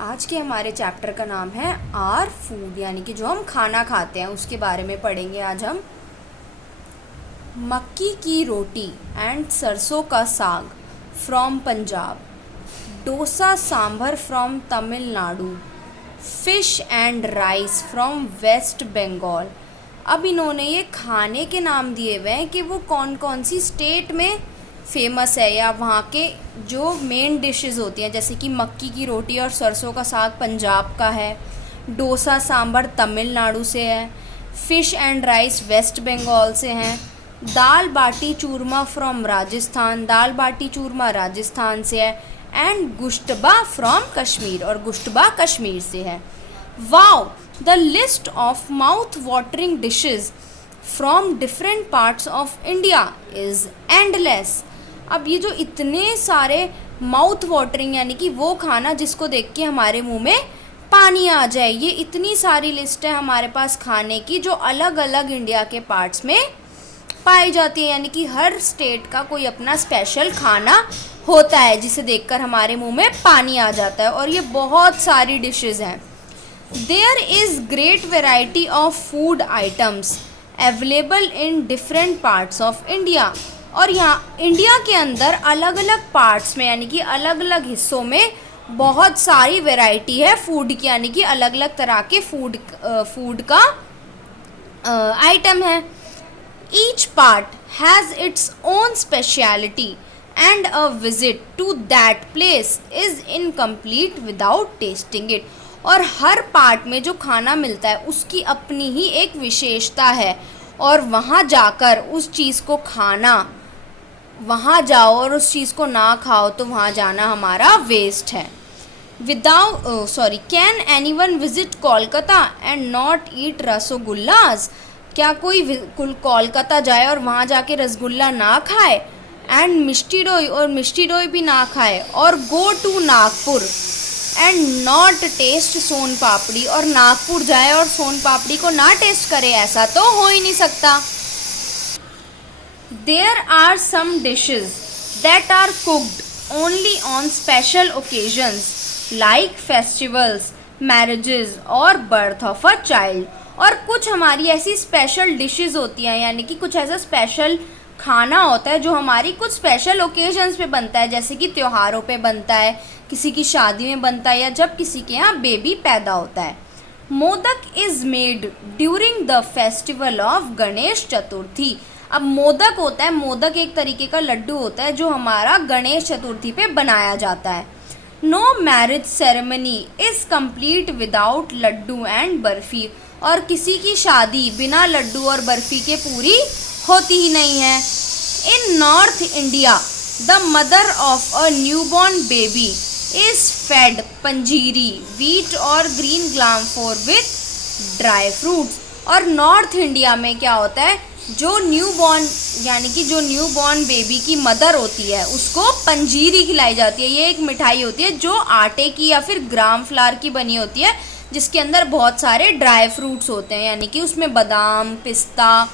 आज के हमारे चैप्टर का नाम है आर फूड, यानी कि जो हम खाना खाते हैं उसके बारे में पढ़ेंगे आज हम। मक्की की रोटी एंड सरसों का साग from Punjab, dosa sambar from Tamil Nadu, fish and rice from West Bengal. अब इन्होंने ये खाने के नाम दिए हुए हैं कि वो कौन कौन सी स्टेट में फेमस है या वहाँ के जो मेन डिशेस होती हैं, जैसे कि मक्की की रोटी और सरसों का साग पंजाब का है, डोसा सांभर तमिलनाडु से है, fish and rice West Bengal से हैं, दाल बाटी चूरमा फ्रॉम राजस्थान, दाल बाटी चूरमा राजस्थान से है, एंड गुश्तबा फ्रॉम कश्मीर, और गुश्तबा कश्मीर से है। Wow, the list of mouth watering dishes from different parts of India is endless. अब ये जो इतने सारे माउथ वाटरिंग यानी कि वो खाना जिसको देख के हमारे मुंह में पानी आ जाए, ये इतनी सारी लिस्ट है हमारे पास खाने की जो अलग अलग इंडिया के पार्ट्स में पाई जाती है, यानी कि हर स्टेट का कोई अपना स्पेशल खाना होता है जिसे देखकर हमारे मुंह में पानी आ जाता है, और ये बहुत सारी डिशेस हैं। There is great variety of food items available in different parts of India, और यहाँ इंडिया के अंदर अलग अलग पार्ट्स में यानी कि अलग अलग हिस्सों में बहुत सारी वैरायटी है फूड की, यानी कि अलग अलग तरह के फूड का आइटम है। Each part has its own speciality and a visit to that place is incomplete without testing it. और हर पार्ट में जो खाना मिलता है उसकी अपनी ही एक विशेषता है, और वहाँ जाकर उस चीज़ को खाना, वहाँ जाओ और उस चीज़ को ना खाओ तो वहाँ जाना हमारा वेस्ट है। Can anyone visit Kolkata and not eat rasgullas? क्या कोई कोलकाता जाए और वहाँ जाके रसगुल्ला ना खाए, एंड मिष्टी दोई, और मिष्टी दोई भी ना खाए, और go to Nagpur and not taste son papdi, और नागपुर जाए और सोन पापड़ी को ना टेस्ट करे? ऐसा तो हो ही नहीं सकता। There are some dishes that are cooked only on special occasions like festivals, marriages और birth of a child। और कुछ हमारी ऐसी स्पेशल डिशेस होती हैं, यानी कि कुछ ऐसा स्पेशल खाना होता है जो हमारी कुछ स्पेशल ओकेजन्स पे बनता है, जैसे कि त्योहारों पे बनता है, किसी की शादी में बनता है, या जब किसी के यहाँ बेबी पैदा होता है। Modak is made during the festival of Ganesh Chaturthi. अब मोदक होता है, मोदक एक तरीके का लड्डू होता है जो हमारा गणेश चतुर्थी पे बनाया जाता है। No marriage ceremony is complete without laddu and barfi, और किसी की शादी बिना लड्डू और बर्फ़ी के पूरी होती ही नहीं है। In north India the mother of a newborn baby is fed panjiri, wheat और green gram flour with dry fruits. और नॉर्थ इंडिया में क्या होता है, जो न्यूबॉर्न यानी कि जो न्यूबॉर्न बेबी की मदर होती है उसको पंजीरी खिलाई जाती है। ये एक मिठाई होती है जो आटे की या फिर ग्राम फ्लावर की बनी होती है, जिसके अंदर बहुत सारे ड्राई फ्रूट्स होते हैं, यानी कि उसमें बादाम, पिस्ता,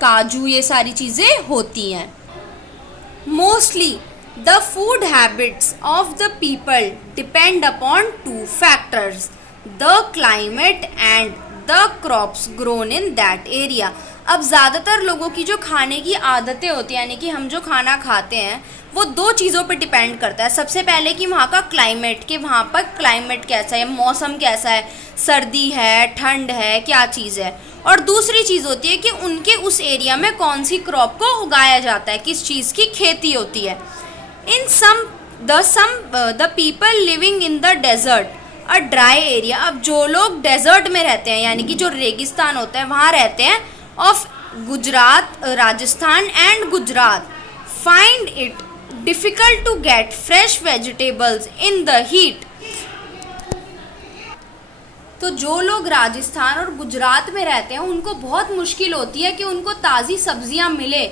काजू, ये सारी चीज़ें होती हैं। Mostly the food habits of the people depend upon two factors, the climate and the crops grown in that area. अब ज़्यादातर लोगों की जो खाने की आदतें होती हैं, यानी कि हम जो खाना खाते हैं, वो दो चीज़ों पे डिपेंड करता है। सबसे पहले कि वहाँ का क्लाइमेट, कि वहाँ पर क्लाइमेट कैसा है, मौसम कैसा है, सर्दी है, ठंड है, क्या चीज़ है। और दूसरी चीज़ होती है कि उनके उस एरिया में कौन सी क्रॉप को उगाया जाता है, किस चीज़ की खेती होती है। In the people living in the desert a dry area. अब जो लोग डेजर्ट में रहते हैं, यानी कि जो रेगिस्तान होता है वहाँ रहते हैं, of Gujarat, Rajasthan and Gujarat, find it difficult to get fresh vegetables in the heat. तो जो लोग राजस्थान और गुजरात में रहते हैं उनको बहुत मुश्किल होती है कि उनको ताज़ी सब्जियां मिले,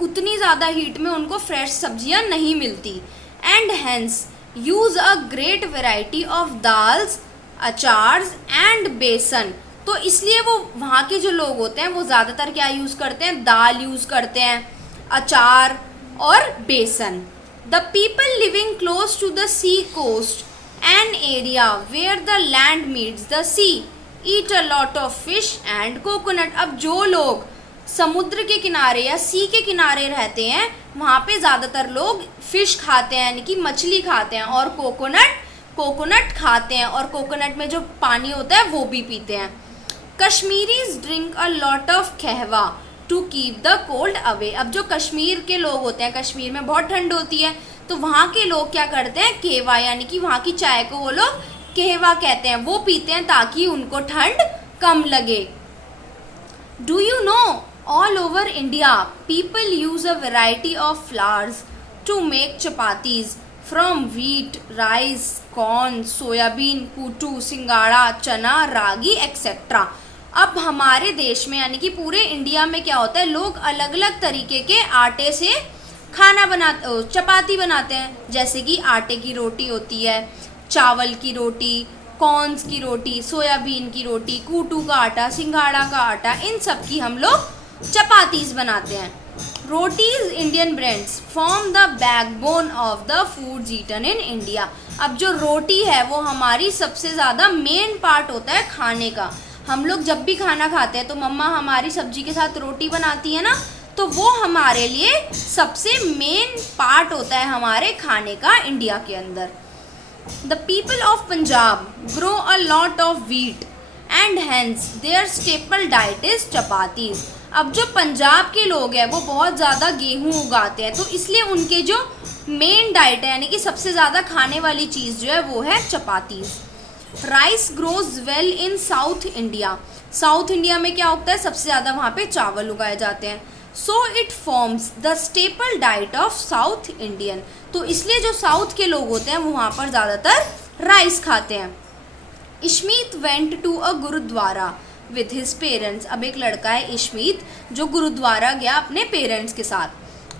उतनी ज़्यादा हीट में उनको फ्रेश सब्जियां नहीं मिलती। And hence use a great variety of dals, achars and besan. तो इसलिए वो वहाँ के जो लोग होते हैं वो ज़्यादातर क्या यूज़ करते हैं, दाल यूज़ करते हैं, अचार और बेसन। The people living close to the sea coast and area where the land meets the sea, eat a lot of fish and coconut. अब जो लोग समुद्र के किनारे या सी के किनारे रहते हैं वहाँ पे ज़्यादातर लोग फिश खाते हैं, यानी कि मछली खाते हैं, और कोकोनट खाते हैं, और कोकोनट में जो पानी होता है वो भी पीते हैं. Kashmiris drink a lot of kahwa to keep the cold away. अब जो कश्मीर के लोग होते हैं, कश्मीर में बहुत ठंड होती है, तो वहाँ के लोग क्या करते हैं, कहवा यानी कि वहाँ की चाय को वो लोग कहवा कहते हैं, वो पीते हैं ताकि उनको ठंड कम लगे. Do you know all over India people use a variety of flours to make chapatis from wheat, rice, corn, soybean, kuttu, singhara, चना, रागी एक्सेट्रा. अब हमारे देश में यानी कि पूरे इंडिया में क्या होता है, लोग अलग अलग तरीके के आटे से चपाती बनाते हैं. जैसे कि आटे की रोटी होती है, चावल की रोटी, कॉर्न्स की रोटी, सोयाबीन की रोटी, कूटू का आटा, सिंघाड़ा का आटा, इन सब की हम लोग चपातीज बनाते हैं. Rotis Indian breads form the backbone of the foods eaten in India. अब जो रोटी है वो हमारी सबसे ज़्यादा मेन पार्ट होता है खाने का. हम लोग जब भी खाना खाते हैं तो मम्मा हमारी सब्जी के साथ रोटी बनाती है ना, तो वो हमारे लिए सबसे मेन पार्ट होता है हमारे खाने का इंडिया के अंदर. The people of Punjab grow a lot of wheat and hence their staple diet is chapatis. अब जो पंजाब के लोग हैं वो बहुत ज़्यादा गेहूँ उगाते हैं, तो इसलिए उनके जो मेन डाइट है यानी कि सबसे ज़्यादा खाने वाली चीज़ जो है वो है chapatis. Rice grows well in south India. South India में क्या उगता है, सबसे ज़्यादा वहाँ पे चावल उगाए जाते हैं. So it forms the staple diet of south Indian. तो इसलिए जो साउथ के लोग होते हैं वो वहाँ पर ज़्यादातर राइस खाते हैं. Ishmeet went to a gurdwara with his parents. अब एक लड़का है इशमीत जो गुरुद्वारा गया अपने पेरेंट्स के साथ.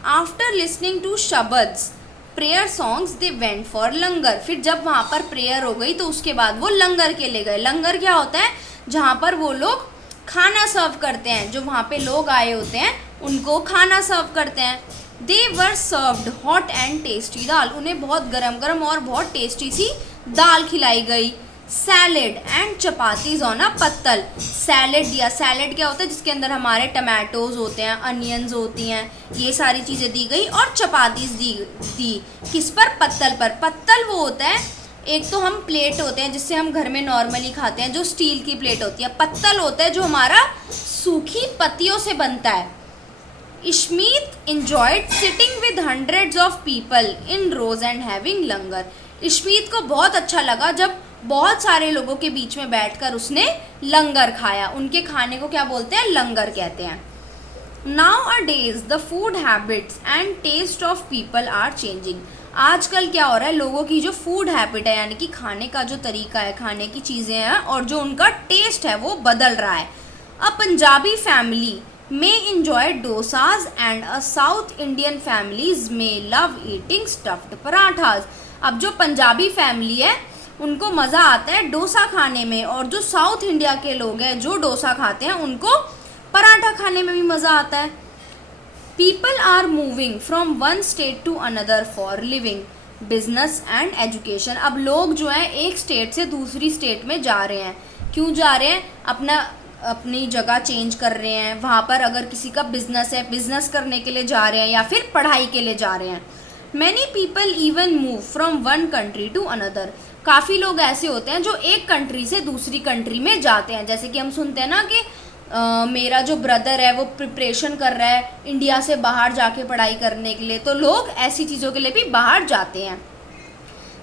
After listening to shabads prayer songs they went for langar. फिर जब वहाँ पर प्रेयर हो गई तो उसके बाद वो लंगर के लिए गए. लंगर क्या होता है, जहाँ पर वो लोग खाना सर्व करते हैं, जो वहाँ पे लोग आए होते हैं उनको खाना सर्व करते हैं. They were served hot and tasty dal. उन्हें बहुत गरम गरम और बहुत टेस्टी सी दाल खिलाई गई. Salad and chapatis on a पत्तल. सैलेड दिया. सैलेड क्या होता है, जिसके अंदर हमारे टमाटोज होते हैं, अनियंस होती हैं, ये सारी चीज़ें दी गई, और चपातीज दी किस पर, पत्तल पर. पत्तल वो होता है, एक तो हम प्लेट होते हैं जिससे हम घर में नॉर्मली खाते हैं, जो स्टील की प्लेट होती है. पत्तल होता है जो हमारा सूखी पत्तियों से बनता है. Ishmeet enjoyed sitting with hundreds of people in rows and having लंगर. इशमीत को बहुत अच्छा लगा जब बहुत सारे लोगों के बीच में बैठकर उसने लंगर खाया. उनके खाने को क्या बोलते हैं, लंगर कहते हैं. Nowadays the food habits and taste of people are changing. आजकल क्या हो रहा है, लोगों की जो फूड हैबिट है यानी कि खाने का जो तरीका है, खाने की चीज़ें हैं और जो उनका टेस्ट है वो बदल रहा है. A Punjabi family may enjoy dosas and a South Indian families may love eating stuffed parathas. अब जो पंजाबी फैमिली है उनको मज़ा आता है डोसा खाने में, और जो साउथ इंडिया के लोग हैं जो डोसा खाते हैं उनको पराठा खाने में भी मज़ा आता है. People are moving from one state to another for living, business and education. अब लोग जो हैं एक स्टेट से दूसरी स्टेट में जा रहे हैं. क्यों जा रहे हैं, अपनी जगह चेंज कर रहे हैं. वहाँ पर अगर किसी का बिजनेस है, बिजनेस करने के लिए जा रहे हैं या फिर पढ़ाई के लिए जा रहे हैं. Many people even move from one country to another. काफ़ी लोग ऐसे होते हैं जो एक कंट्री से दूसरी कंट्री में जाते हैं. जैसे कि हम सुनते हैं ना कि मेरा जो ब्रदर है वो प्रिपरेशन कर रहा है इंडिया से बाहर जाके पढ़ाई करने के लिए, तो लोग ऐसी चीज़ों के लिए भी बाहर जाते हैं.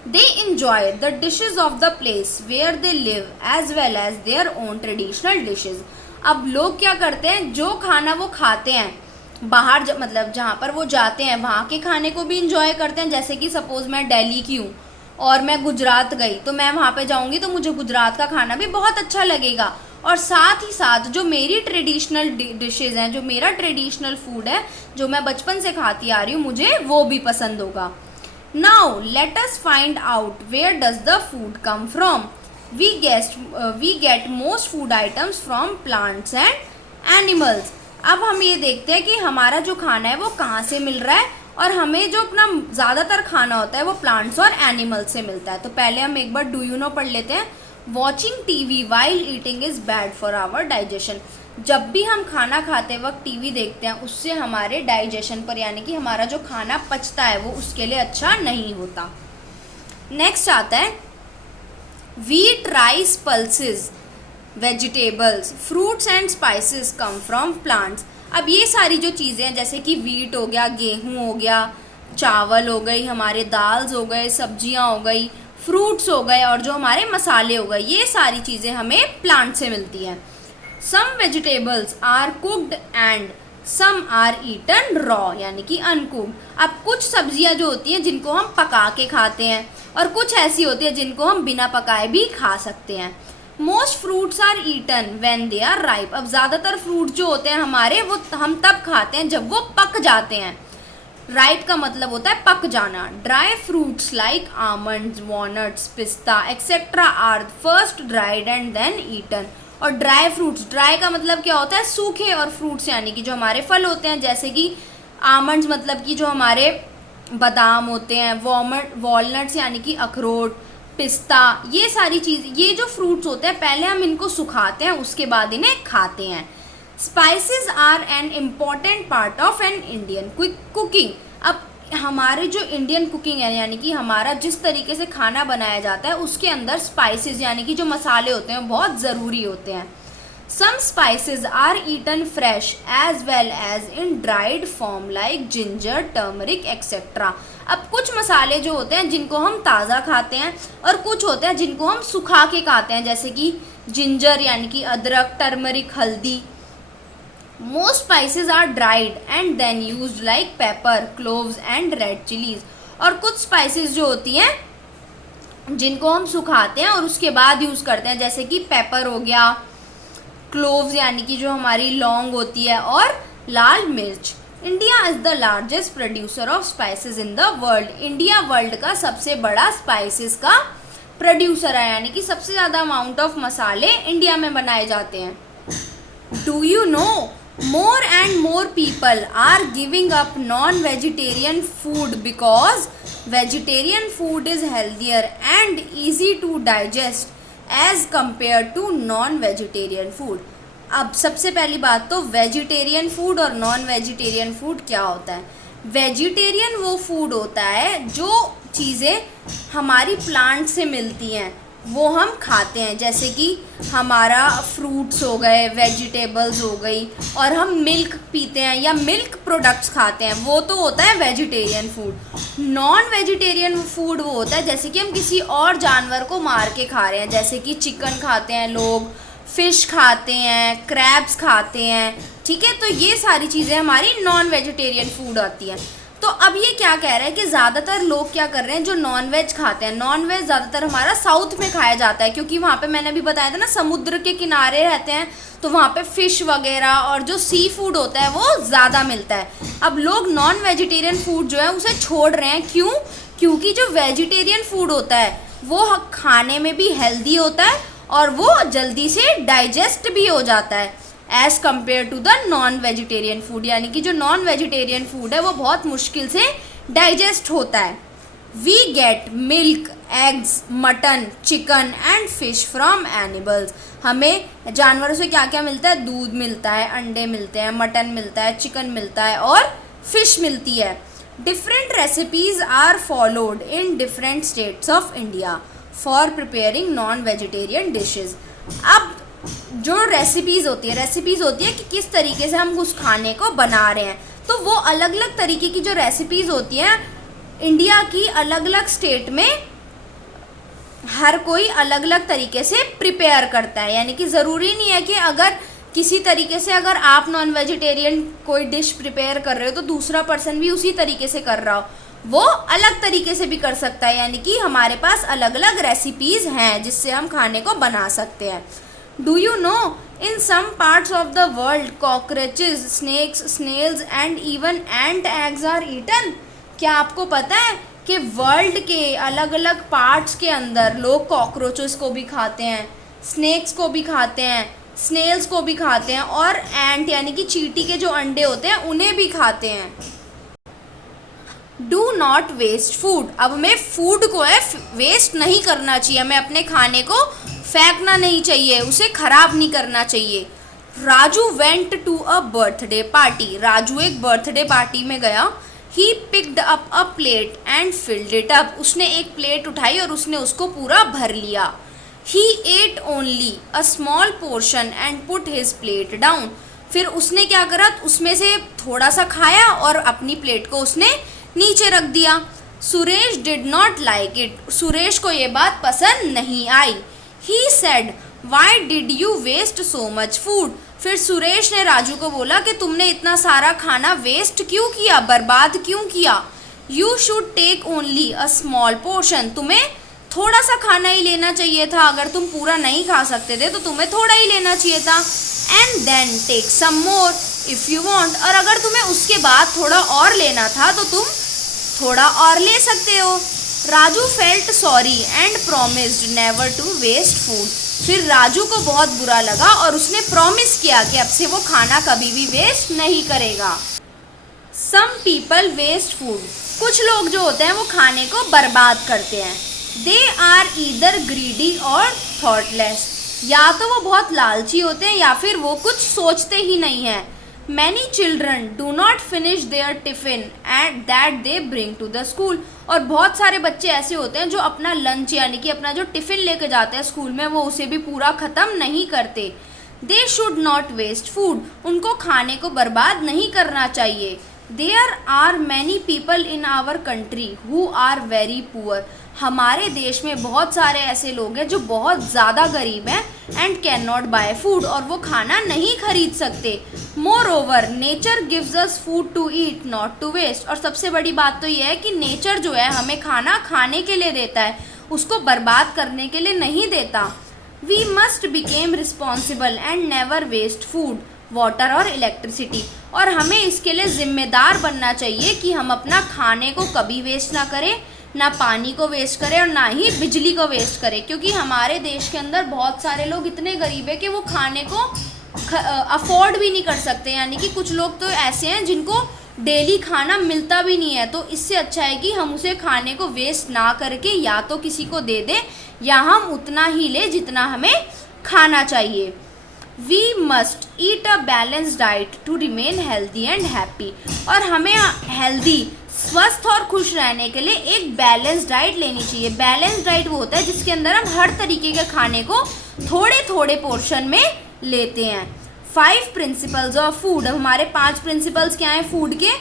They enjoy the dishes of the place where they live as well as their own traditional dishes. अब लोग क्या करते हैं, जो खाना वो खाते हैं बाहर मतलब जहाँ पर वो जाते हैं वहाँ के खाने को भी इंजॉय करते हैं. जैसे कि सपोज़ मैं दिल्ली की हूँ और मैं गुजरात गई, तो मैं वहाँ पे जाऊँगी तो मुझे गुजरात का खाना भी बहुत अच्छा लगेगा, और साथ ही साथ जो मेरी ट्रेडिशनल डिशेज़ हैं, जो मेरा ट्रेडिशनल फूड है जो मैं बचपन से खाती आ रही हूँ, मुझे वो भी पसंद होगा. Now let us find out where does the food come from. We get most food items from plants and animals. अब हम ये देखते हैं कि हमारा जो खाना है वो कहाँ से मिल रहा है और हमें जो अपना ज़्यादातर खाना होता है वो प्लांट्स और एनिमल्स से मिलता है। तो पहले हम एक बार डू यू नो पढ़ लेते हैं। Watching TV while eating is bad for our digestion. जब भी हम खाना खाते वक्त टीवी देखते हैं उससे हमारे डाइजेशन पर, यानी कि हमारा जो खाना पचता है वो उसके लिए अच्छा नहीं होता। नेक्स्ट आता है wheat, rice, pulses, vegetables, fruits and spices come from plants। अब ये सारी जो चीज़ें हैं जैसे कि वीट हो गया, गेहूँ हो गया, चावल हो गई, हमारे दाल्स हो गए, सब्जियाँ हो गई, फ्रूट्स हो गए और जो हमारे मसाले हो गए, ये सारी चीज़ें हमें प्लांट से मिलती हैं। Some vegetables are cooked and some are eaten raw, यानी कि अनकुक्ड। अब कुछ सब्जियां जो होती हैं जिनको हम पका के खाते हैं और कुछ ऐसी होती है जिनको हम बिना पकाए भी खा सकते हैं। Most fruits are eaten when they are ripe. अब ज़्यादातर फ्रूट जो होते हैं हमारे वो हम तब खाते हैं जब वो पक जाते हैं। राइप का मतलब होता है पक जाना। Dry fruits like almonds, walnuts, pista etcetera are first dried and then eaten. और ड्राई फ्रूट्स, ड्राई का मतलब क्या होता है, सूखे, और फ्रूट्स यानी कि जो हमारे फल होते हैं, जैसे कि आमंड्स मतलब कि जो हमारे बादाम होते हैं, वॉलनट्स यानी कि अखरोट, पिस्ता, ये सारी चीज़, ये जो फ्रूट्स होते हैं पहले हम इनको सुखाते हैं उसके बाद इन्हें खाते हैं। Spices are an important part of an Indian cooking. अब हमारे जो इंडियन कुकिंग है, यानी कि हमारा जिस तरीके से खाना बनाया जाता है उसके अंदर स्पाइसेस यानी कि जो मसाले होते हैं बहुत ज़रूरी होते हैं। Some spices are eaten fresh as well as in dried form like ginger, turmeric etcetera. अब कुछ मसाले जो होते हैं जिनको हम ताज़ा खाते हैं और कुछ होते हैं जिनको हम सुखा के खाते हैं, जैसे कि जिंजर यानी कि अदरक, टर्मरिक हल्दी। Most spices are dried and then used like pepper, cloves and red chillies. और कुछ स्पाइसेस जो होती हैं जिनको हम सुखाते हैं और उसके बाद यूज़ करते हैं, जैसे कि पेपर हो गया, क्लोव्स यानी कि जो हमारी लौंग होती है, और लाल मिर्च। India is the largest producer of spices in the world. India world का सबसे बड़ा स्पाइसेस का प्रोड्यूसर है, यानी कि सबसे ज़्यादा अमाउंट ऑफ मसाले इंडिया में बनाए जाते हैं। Do you no more and more people are giving up non-vegetarian food because vegetarian food is healthier and easy to digest as compared to non-vegetarian food। अब सबसे पहली बात तो वेजिटेरियन फूड और नॉन वेजिटेरियन फूड क्या होता है। Vegetarian वो फूड होता है जो चीज़ें हमारी प्लांट से मिलती हैं वो हम खाते हैं, जैसे कि हमारा फ्रूट्स हो गए, वेजिटेबल्स हो गई, और हम मिल्क पीते हैं या मिल्क प्रोडक्ट्स खाते हैं, वो तो होता है vegetarian food. Non vegetarian food वो होता है जैसे कि हम किसी और जानवर को मार के खा रहे हैं, जैसे कि चिकन खाते हैं लोग, फ़िश खाते हैं, क्रैब्स खाते हैं, ठीक है। तो ये सारी चीज़ें हमारी नॉन वेजिटेरियन फूड आती हैं। तो अब ये क्या कह रहा है कि ज़्यादातर लोग क्या कर रहे हैं जो नॉन वेज खाते हैं, नॉन वेज ज़्यादातर हमारा साउथ में खाया जाता है, क्योंकि वहाँ पे मैंने अभी बताया था ना समुद्र के किनारे रहते हैं, तो वहाँ पे फ़िश वगैरह और जो सी फूड होता है वो ज़्यादा मिलता है। अब लोग नॉन वेजिटेरियन फूड जो है उसे छोड़ रहे हैं, क्यों? क्योंकि जो वेजिटेरियन फूड होता है वो खाने में भी हेल्दी होता है और वो जल्दी से डाइजेस्ट भी हो जाता है as compare to the non vegetarian food, यानी कि जो नॉन वेजिटेरियन फूड है वो बहुत मुश्किल से डाइजेस्ट होता है। We get milk, eggs, mutton, chicken and fish from animals. हमें जानवरों से क्या क्या मिलता है? दूध मिलता है, अंडे मिलते हैं, मटन मिलता है, चिकन मिलता है और फिश मिलती है। Different recipes are followed in different states of India for preparing non vegetarian dishes. अब जो रेसिपीज़ होती है कि किस तरीके से हम उस खाने को बना रहे हैं, तो वो अलग अलग तरीके की जो रेसिपीज़ होती हैं इंडिया की अलग अलग स्टेट में हर कोई अलग अलग तरीके से प्रिपेयर करता है। यानी कि ज़रूरी नहीं है कि अगर किसी तरीके से अगर आप नॉन वेजिटेरियन कोई डिश प्रिपेयर कर रहे हो तो दूसरा पर्सन भी उसी तरीके से कर रहा हो, वो अलग तरीके से भी कर सकता है। यानी कि हमारे पास अलग अलग रेसिपीज़ हैं जिससे हम खाने को बना सकते हैं। Do you know in some parts of the world cockroaches, snakes, snails and even ant eggs are eaten? क्या आपको पता है कि वर्ल्ड के अलग अलग पार्ट्स के अंदर लोग कॉकरोचेस को भी खाते हैं, स्नेक्स को भी खाते हैं, स्नेल्स को भी खाते हैं और एंट यानी कि चींटी के जो अंडे होते हैं उन्हें भी खाते हैं। Do not waste food. अब हमें फूड को है वेस्ट नहीं करना चाहिए, हमें अपने खाने को फेंकना नहीं चाहिए, उसे खराब नहीं करना चाहिए। Raju went to a birthday party. Raju एक बर्थडे पार्टी में गया। He picked up a plate and filled it up. उसने एक प्लेट उठाई और उसने उसको पूरा भर लिया। He ate only a small portion and put his plate down. फिर उसने क्या करा, उसमें से थोड़ा सा खाया और अपनी प्लेट को उसने नीचे रख दिया। Suresh did not like it. Suresh को ये बात पसंद नहीं आई। He said why did you waste so much food. फिर सुरेश ने राजू को बोला कि तुमने इतना सारा खाना वेस्ट क्यों किया, बर्बाद क्यों किया। You should take only a small portion. तुम्हें थोड़ा सा खाना ही लेना चाहिए था, अगर तुम पूरा नहीं खा सकते थे तो तुम्हें थोड़ा ही लेना चाहिए था। And then take some more if you want. और अगर तुम्हें उसके बाद थोड़ा और लेना था तो तुम थोड़ा और ले सकते हो। Raju felt sorry and promised never to waste food. फिर राजू को बहुत बुरा लगा और उसने प्रॉमिस किया कि अब से वो खाना कभी भी वेस्ट नहीं करेगा। Some people waste food. कुछ लोग जो होते हैं वो खाने को बर्बाद करते हैं। दे आर ईदर ग्रीडी और थॉटलेस। या तो वो बहुत लालची होते हैं या फिर वो कुछ सोचते ही नहीं हैं। Many children do not finish their tiffin and that they bring to the school. और बहुत सारे बच्चे ऐसे होते हैं जो अपना लंच यानी कि अपना जो टिफ़िन लेके जाते हैं स्कूल में वो उसे भी पूरा ख़त्म नहीं करते। They should not waste food. उनको खाने को बर्बाद नहीं करना चाहिए। There are many people in our country who are very poor. हमारे देश में बहुत सारे ऐसे लोग हैं जो बहुत ज़्यादा गरीब हैं and can not buy food, और वो खाना नहीं खरीद सकते। Moreover nature gives us food to eat not to waste. और सबसे बड़ी बात तो यह है कि नेचर जो है हमें खाना खाने के लिए देता है, उसको बर्बाद करने के लिए नहीं देता। We must become responsible and never waste food water और इलेक्ट्रिसिटी। और हमें इसके लिए ज़िम्मेदार बनना चाहिए कि हम अपना खाने को कभी वेस्ट ना करें, ना पानी को वेस्ट करें और ना ही बिजली को वेस्ट करें, क्योंकि हमारे देश के अंदर बहुत सारे लोग इतने गरीब है कि वो खाने को अफोर्ड भी नहीं कर सकते। यानी कि कुछ लोग तो ऐसे हैं जिनको डेली खाना मिलता भी नहीं है। तो इससे अच्छा है कि हम उसे खाने को वेस्ट ना करके या तो किसी को दे दें या हम उतना ही लें जितना हमें खाना चाहिए। We must eat a balance diet to remain healthy and happy. और हमें हेल्दी स्वस्थ और खुश रहने के लिए एक बैलेंस डाइट लेनी चाहिए। बैलेंस डाइट वो होता है जिसके अंदर हम हर तरीके के खाने को थोड़े थोड़े पोर्शन में लेते हैं। 5 प्रिंसिपल्स ऑफ फूड। अब हमारे 5 प्रिंसिपल्स क्या हैं फूड के।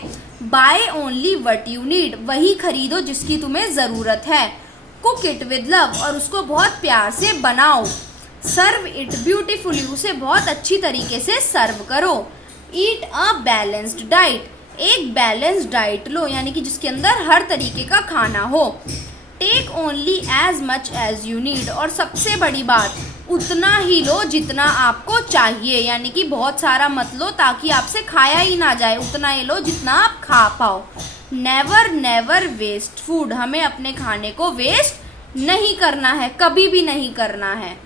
Buy only what you need. वही खरीदो जिसकी तुम्हें ज़रूरत है। Cook it with love. और उसको बहुत प्यार से बनाओ। Serve it beautifully. उसे बहुत अच्छी तरीके से सर्व करो। Eat a balanced diet. एक बैलेंस्ड डाइट लो यानी कि जिसके अंदर हर तरीके का खाना हो। Take only as much as you need. और सबसे बड़ी बात, उतना ही लो जितना आपको चाहिए, यानी कि बहुत सारा मत लो ताकि आपसे खाया ही ना जाए, उतना ही लो जितना आप खा पाओ। Never never waste food. हमें अपने खाने को वेस्ट नहीं करना है, कभी भी नहीं करना है।